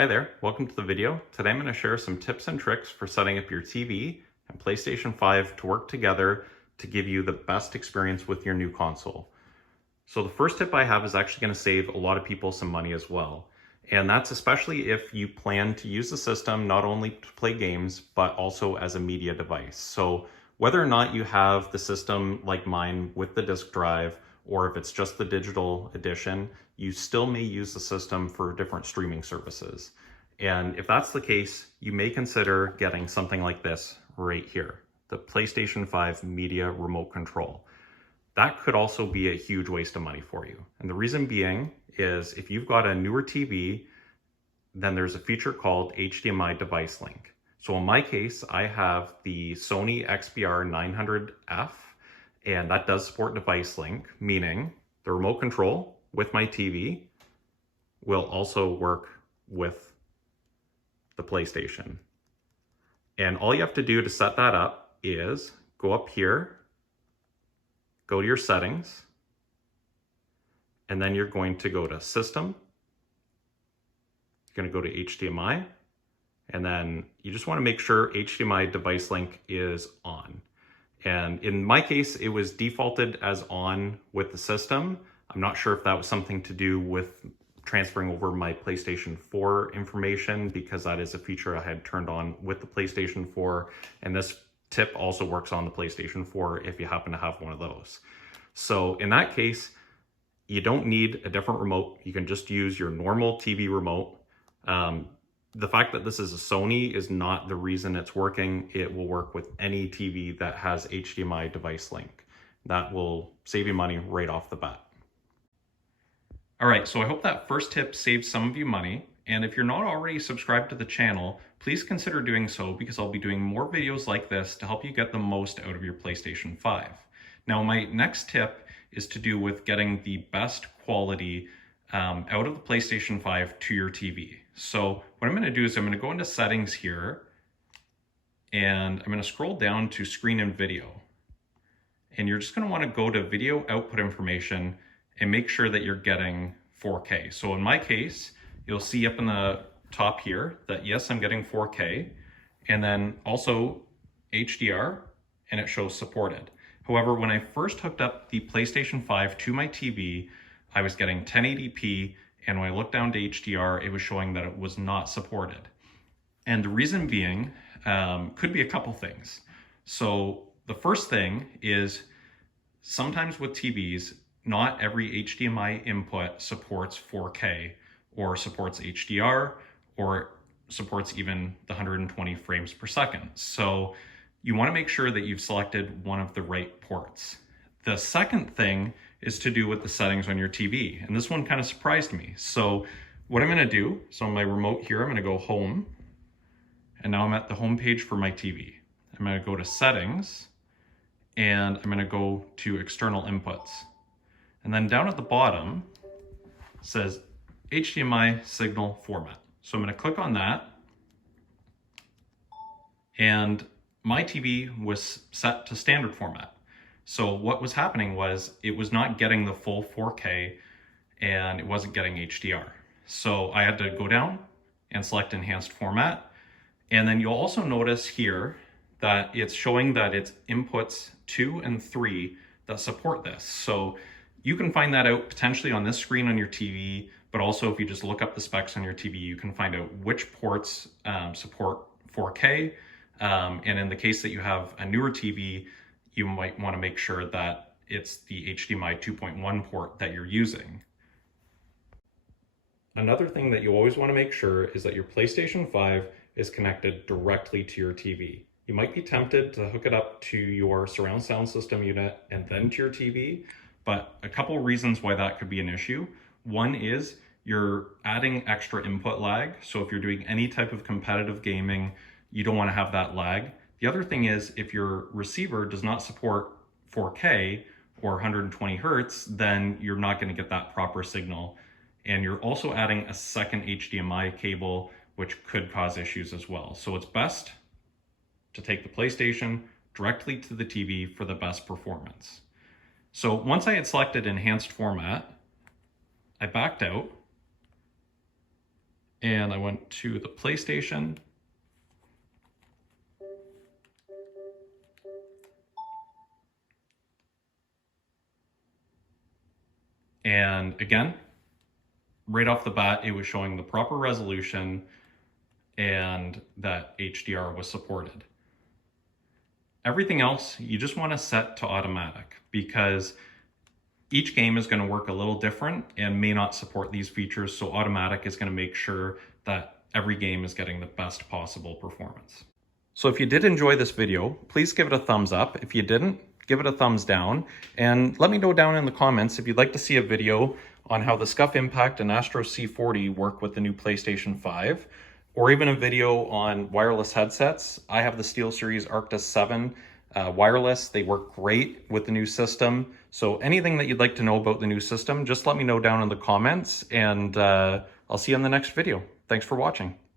Hi there, welcome to the video. Today I'm going to share some tips and tricks for setting up your TV and PlayStation 5 to work together to give you the best experience with your new console. So the first tip I have is actually going to save a lot of people some money as well. And that's especially if you plan to use the system not only to play games, but also as a media device. So whether or not you have the system like mine with the disk drive, or if it's just the digital edition, you still may use the system for different streaming services. And if that's the case, you may consider getting something like this right here, the PlayStation 5 Media Remote Control. That could also be a huge waste of money for you. And the reason being is if you've got a newer TV, then there's a feature called HDMI device link. So in my case, I have the Sony XBR 900F, and that does support device link, meaning the remote control with my TV will also work with the PlayStation. And all you have to do to set that up is go up here, go to your settings, and then you're going to go to System. You're going to go to HDMI, and then you just want to make sure HDMI device link is on. And in my case, it was defaulted as on with the system. I'm not sure if that was something to do with transferring over my PlayStation 4 information, because that is a feature I had turned on with the PlayStation 4. And this tip also works on the PlayStation 4 if you happen to have one of those. So in that case, you don't need a different remote. You can just use your normal TV remote. The fact that this is a Sony is not the reason it's working. It will work with any TV that has HDMI device link. That will save you money right off the bat. All right, so I hope that first tip saves some of you money. And if you're not already subscribed to the channel, please consider doing so, because I'll be doing more videos like this to help you get the most out of your PlayStation 5. Now, my next tip is to do with getting the best quality out of the PlayStation 5 to your TV. So what I'm going to do is I'm going to go into settings here, and I'm going to scroll down to screen and video. And you're just going to want to go to video output information and make sure that you're getting 4K. So in my case, you'll see up in the top here that yes, I'm getting 4K, and then also HDR, and it shows supported. However, when I first hooked up the PlayStation 5 to my TV, I was getting 1080p, and when I looked down to HDR, it was showing that it was not supported. And the reason being could be a couple things. So the first thing is sometimes with TVs, not every HDMI input supports 4K or supports HDR or supports even the 120 frames per second. So you want to make sure that you've selected one of the right ports. The second thing is to do with the settings on your TV. And this one kind of surprised me. So what I'm going to do, so on my remote here, I'm going to go home. And now I'm at the home page for my TV. I'm going to go to settings, and I'm going to go to external inputs. And then down at the bottom it says HDMI signal format. So I'm going to click on that. And my TV was set to standard format. So what was happening was it was not getting the full 4K, and it wasn't getting HDR. So I had to go down and select enhanced format. And then you'll also notice here that it's showing that it's inputs 2 and 3 that support this. So you can find that out potentially on this screen on your TV, but also if you just look up the specs on your TV, you can find out which ports support 4K. And in the case that you have a newer TV, you might want to make sure that it's the HDMI 2.1 port that you're using. Another thing that you always want to make sure is that your PlayStation 5 is connected directly to your TV. You might be tempted to hook it up to your surround sound system unit and then to your TV, but a couple reasons why that could be an issue. One is you're adding extra input lag. So if you're doing any type of competitive gaming, you don't want to have that lag. The other thing is if your receiver does not support 4K or 120 Hertz, then you're not going to get that proper signal. And you're also adding a second HDMI cable, which could cause issues as well. So it's best to take the PlayStation directly to the TV for the best performance. So once I had selected enhanced format, I backed out and I went to the PlayStation. And again, right off the bat, it was showing the proper resolution and that HDR was supported. Everything else, you just want to set to automatic because each game is going to work a little different and may not support these features. So automatic is going to make sure that every game is getting the best possible performance. So if you did enjoy this video, please give it a thumbs up. If you didn't, give it a thumbs down. And let me know down in the comments if you'd like to see a video on how the Scuf Impact and Astro C40 work with the new PlayStation 5, or even a video on wireless headsets. I have the SteelSeries Arctis 7 wireless. They work great with the new system. So anything that you'd like to know about the new system, just let me know down in the comments, and I'll see you on the next video. Thanks for watching.